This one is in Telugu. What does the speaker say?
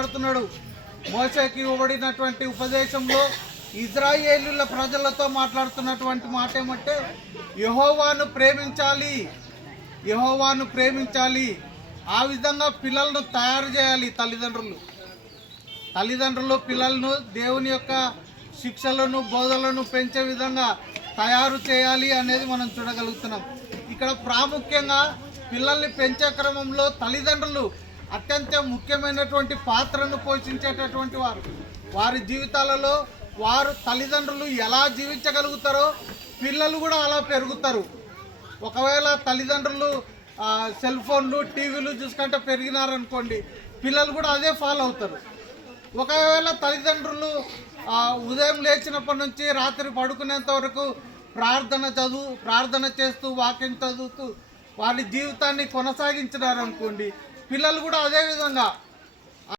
మాట్లాడుతున్నాడు. మోషేకి ఇవ్వబడినటువంటి ఉపదేశంలో ఇజ్రాయేలుల ప్రజలతో మాట్లాడుతున్నటువంటి మాట ఏమంటే యెహోవాను ప్రేమించాలి, యెహోవాను ప్రేమించాలి. ఆ విధంగా పిల్లలను తయారు చేయాలి. తల్లిదండ్రులు పిల్లలను దేవుని యొక్క శిక్షలను బోధలను పెంచే విధంగా తయారు చేయాలి అనేది మనం చూడగలుగుతున్నాం. ఇక్కడ ప్రాముఖ్యంగా పిల్లల్ని పెంచే క్రమంలో తల్లిదండ్రులు అత్యంత ముఖ్యమైనటువంటి పాత్రను పోషించేటటువంటి వారి జీవితాలలో వారు తల్లిదండ్రులు ఎలా జీవించగలుగుతారో పిల్లలు కూడా అలా పెరుగుతారు. ఒకవేళ తల్లిదండ్రులు సెల్ ఫోన్లు టీవీలు చూసుకుంటే పెరిగినారనుకోండి, పిల్లలు కూడా అదే ఫాలో అవుతారు. ఒకవేళ తల్లిదండ్రులు ఉదయం లేచినప్పటి నుంచి రాత్రి పడుకునేంత వరకు ప్రార్థన చేస్తూ వాక్యం చదువుతూ వారి జీవితాన్ని కొనసాగించినారనుకోండి, పిల్లలు కూడా అదే విధంగా